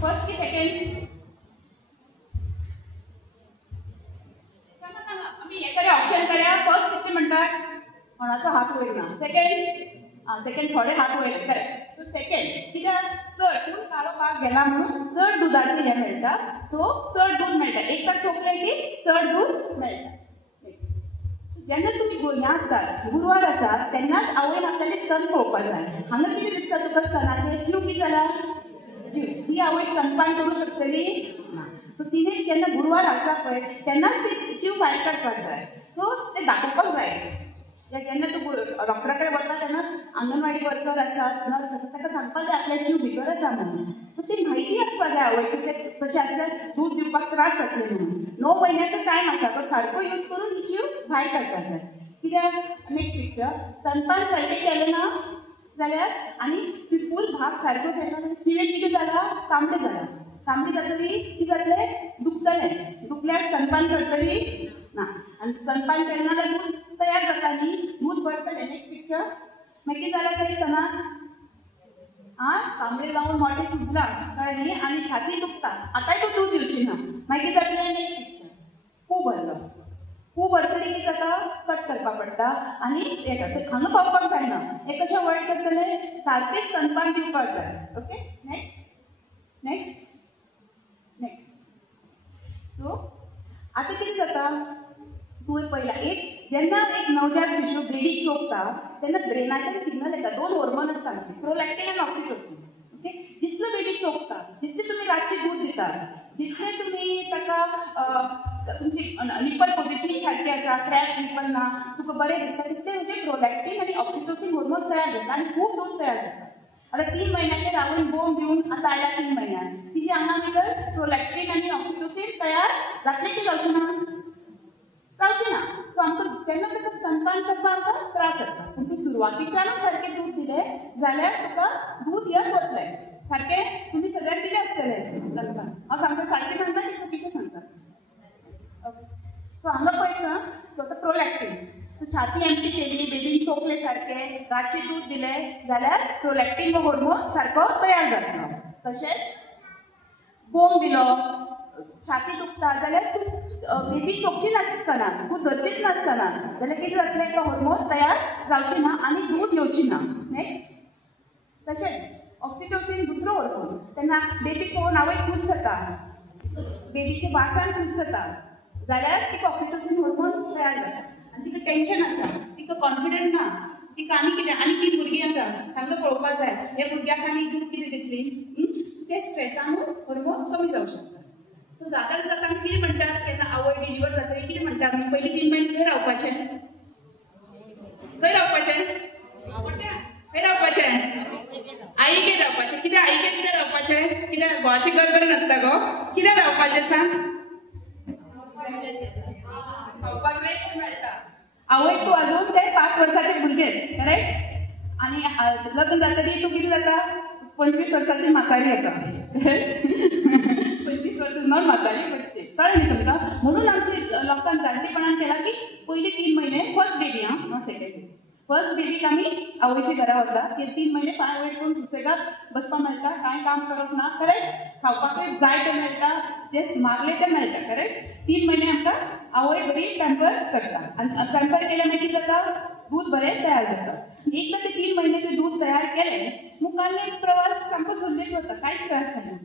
First की second आम्ही एखादे ऑप्शन करूया. फर्स्ट किती म्हणतात कोणाचा हात वयर ना. सेकंड थोडे हात वयर करेक्ट. सो सेकंड कित्याक चड फूल काडोवपाक गेला म्हणून चड दुधाचे हे मेळटा. सो चड दूध मेळटा. एक तर चोपले की चड दूध मेळटा. जेन्ना तुमी हें आसतात गुरवार आसात तेन्नाच आवयन आपल्याले स्तन पळोवपाक जाय. हांगा कितें दिसता तुका स्तनाचे जीव कितें जाला जीव. ही आवय स्तनपान करूं शकतली ना. सो तिणें जेन्ना गुरवार आसा पळय तेन्नाच ती जीव भायर काडपाक जाय. सो तें दाखोवपाक जाय. जेन्ना तूं डॉक्टरा कडेन वता तेन्ना अंगणवाडी वर्कर आसा नर्स आसा ताका सांगपाक जाय आपल्या जीव भितर आसा म्हणून. सो ती म्हायती आसपाक जाय आवयक कशें आसल्यार दूध दिवपाक त्रास जातले म्हणून. 9 म्हयन्याचो टायम आसा तो सारको यूज करून ही जीव भायर काडपाक जाय. कित्याक नेक्स्ट पिक्चर स्तनपान सारकें केलें ना जाल्यार आनी ती फूल भाग सारको केलो जाल्यार जिवेक कितें जाला तांबडें जाला. तांबडी जातली कितें जातलें दुखतलें. दुखल्यार स्तनपान करतली ना. आनी स्तनपान केलें ना जाल्यार दूध तयार जाता न्ही दूध भरतलें. नेक्स्ट पिक्चर मागीर कितें जालें थंय स्तनाक तांबडे जावन मोठें सुजलां कळ्ळें न्ही आनी छाती दुखता. आतांय तो दूध दिवची ना. मागीर जातलें नेक्स्ट पिक्चर खूब भरलो. खूब भरतरी कितें जाता कट करपाक पडटा आनी हें करता. हांगा पावपाक जायना. हें कशें अवॉयड करतलें सारकें स्तनपान दिवपाक जाय. Okay next next next. So आतां कितें जाता तुवें पळयलां जेन्ना एक नवजात शिशू बेबीक चोपता तेन्ना ब्रेनाचेर सिग्नल येता. 2 हॉर्मोन आसता आमचे प्रोलॅक्टीन आनी ऑक्सिटोसिन. ओके जितलो बेबीक चोपता जितलें तुमी रातचें दूध दितात जितलें तुमी ताका तुमची निपल पोजिशनींग सारकी आसा क्रॅक निपल ना तुका बरें दिसता तितलें तुजें प्रोलॅक्टीन आनी ऑक्सिटोसिन हॉर्मोन तयार जाता आनी खूब दूध तयार जाता. आतां 3 म्हयन्याचेर हांवें बोंब दिवन आतां आयल्या 3 म्हयन्यान तिजे आंगा भितर प्रोलॅक्टीन आनी ऑक्सिटोसिन तयार जातलें की जावचें ना जावचें ना. सो आमकां तेन्ना ताका स्तनपान करपाक आमकां त्रास जाता. पूण तूं सुरवातीच्यानच सारकें दूध दिलें जाल्यार तुका दूध येत वतलें. सारकें तुमी सगळ्यांक दिलें आसतलें स्तनपान. हांव सांगता सारकें सांगता की चुकीचें सांगता. सो हांगा पळयता सो आतां प्रोलॅक्टीन तूं छाती एम्प्टी केली बेबीक चोपलें सारकें रातचें दूध दिलें जाल्यार प्रोलॅक्टीन हो हॉर्मोन सारको तयार जातलो. तशेंच बोंब दिलो छाती दुखता जाल्यार तूं बेबी चोपची नासतना दूध धरचीच नासतना जाल्यार कितें जातलें तो हॉर्मोन तयार जावचें ना आनी दूध येवची ना. नेक्स्ट तशेंच ऑक्सिटोसिन दुसरो हॉर्मोन तेन्ना बेबी पळोवन आवय खूश जाता बेबीच्या वासान खूश जाता जाल्यार तिका ऑक्सिटोसिन हॉर्मोन तयार जाता. आनी तिका टेन्शन आसा तिका कॉन्फिडंट ना तिका आनी कितें आनी 3 भुरगीं आसा तांकां पळोवपाक जाय ह्या भुरग्याक आनी दूध कितें दितली ते स्ट्रेसानूय हॉर्मोन कमी जावं शकता. सो जाता जाता आमी कितें म्हणटात केन्ना आवय डिलिव्हर जातकीर कितें म्हणटा आमी पयलीं 3 म्हयने खंय रावपाचें खंय रावपाचें आईगेर रावपाचें. कित्याक आईगेर कितें रावपाचें कित्याक घोवाचें घर बरें नासता गो कित्याक रावपाचें सांग खावपाक रेस्ट मेळटा. आवय तूं अजून ते 5 वर्साचे भुरगेंच करेक्ट आनी लग्न जातकीर तूं कितें जाता 25 वर्साची म्हातारी जाता. 25 वर्स नॉट म्हातारी बट स्टील कळ्ळें न्ही तुमकां. म्हणून आमच्या लोकांक जाणटेपणान केला की पयलीं 3 म्हयने first baby not second baby फर्स्ट बेबीक आमी आवयच्या घरा वता की 3 म्हयने पांय वयर करून सुसेगाद बसपाक मेळटा कांय काम करप ना करेक्ट. खावपाकूय जाय तें मेळटा जें मागलें तें मेळटा करेक्ट. 3 म्हयने आमकां आवय बरी पॅम्पर करता आनी पॅम्पर केल्यार मागीर कितें जाता दूध बरें तयार जाता. एकदां ते 3 म्हयने तें दूध तयार केलें मुखाल्ले प्रवास सामको सुरळीत वता कांयच त्रास जायना.